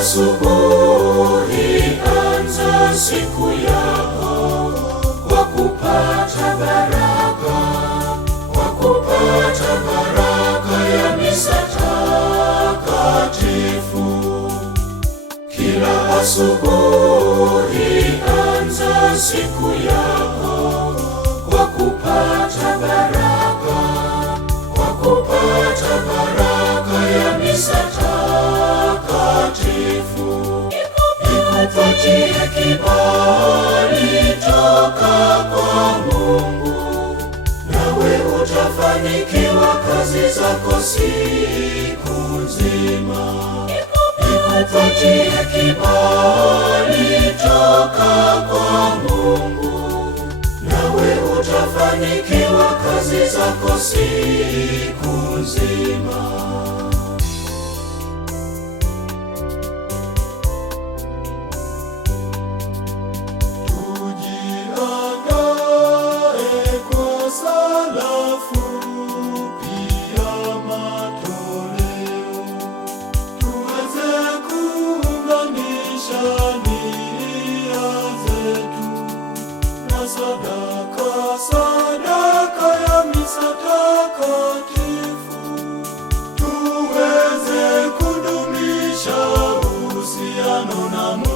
asubuhi anza siku yako kwa kupata baraka, kwa kupata baraka ya misa takatifu. Kila asubuhi anza siku yako kwa kupata baraka, kwa kupata baraka ya misa takatifu. Ikupatie kibali toka kwa Mungu, nawe utafanikiwa kazi zako siku nzima. Ikupatie kibali toka kwa Mungu, nawe utafanikiwa kazi zako siku nzima. Sadaka ya misa takatifu, tuweze kudumisha uhusiano na Mungu.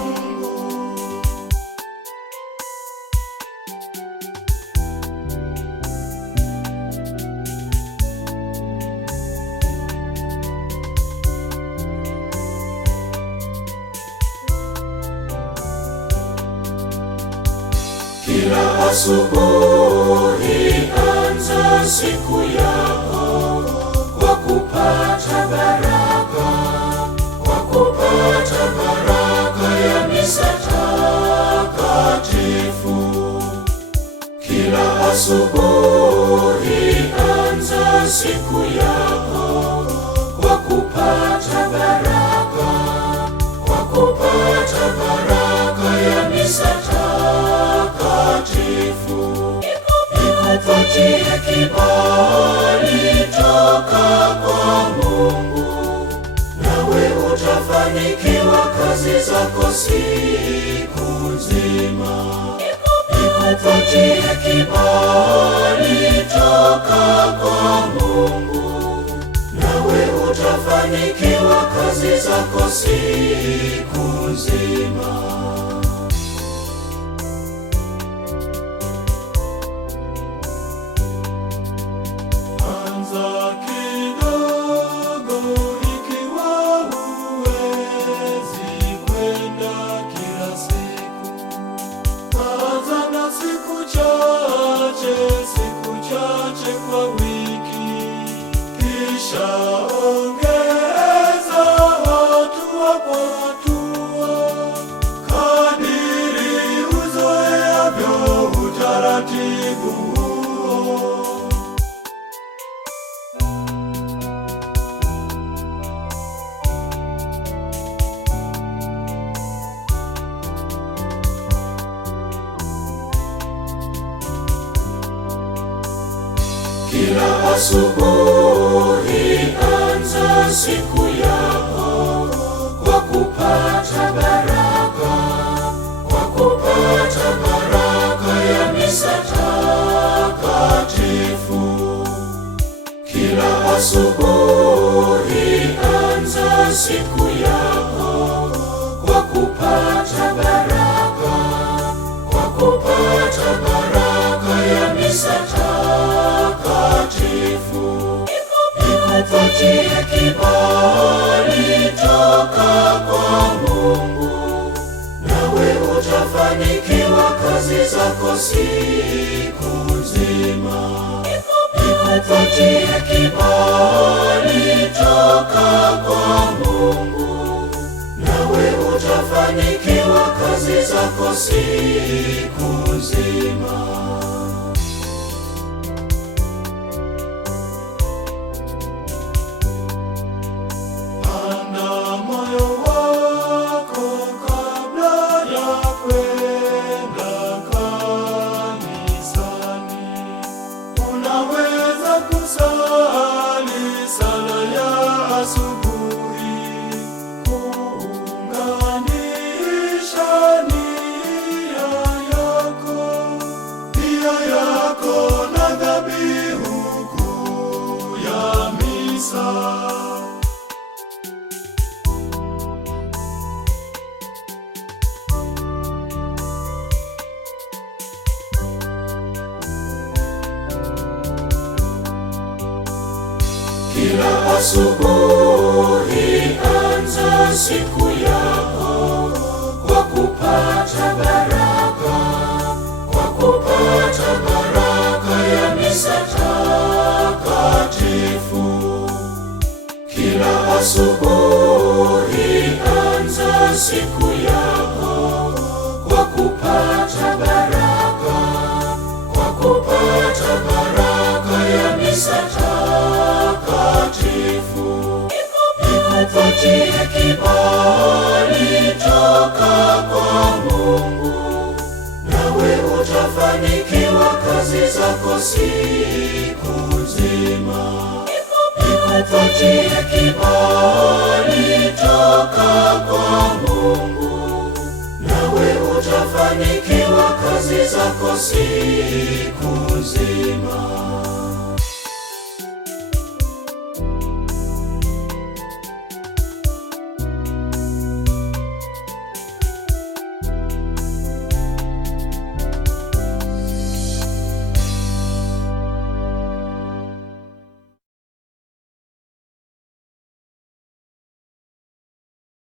Kila asubuhi anza siku yako kwa kupata baraka, kwa kupata baraka ya misa takatifu. Kila asubuhi anza siku yako kwa kupata baraka, kwa kupata baraka ya misa takatifu. Ikupatie kibali toka kwa Mungu, nawe utafanikiwa kazi zako siku nzima. Ikupatie kibali toka kwa Mungu, nawe utafanikiwa kazi zako siku nzima. Siku chache kwa wiki, kisha ongeza hatua kwa hatua, kadiri uzoeavyo utaratibu huo. Kila asubuhi anza siku yako kwa kupata baraka, kwa kupata baraka ya misa takatifu. Kila asubuhi anza siku yako kwa kupata baraka, kwa kupata baraka ya misa takatifu. Ikupatie kibali toka kwa Mungu, nawe utafanikiwa kazi zako siku nzima. Ikupatie kibali toka kwa Mungu, nawe utafanikiwa kazi zako siku nzima. Asubuhi kuunga Kila asubuhi anza siku yako kwa kupata baraka, kwa kupata baraka ya misa takatifu. Kila asubuhi anza siku yako kwa kupata baraka, kwa kupata baraka ya misa takatifu. Ikupatie kibali toka kwa Mungu, nawe utafanikiwa kazi zako siku nzima. Ikupatie kibali toka kwa Mungu, nawe utafanikiwa kazi zako siku nzima.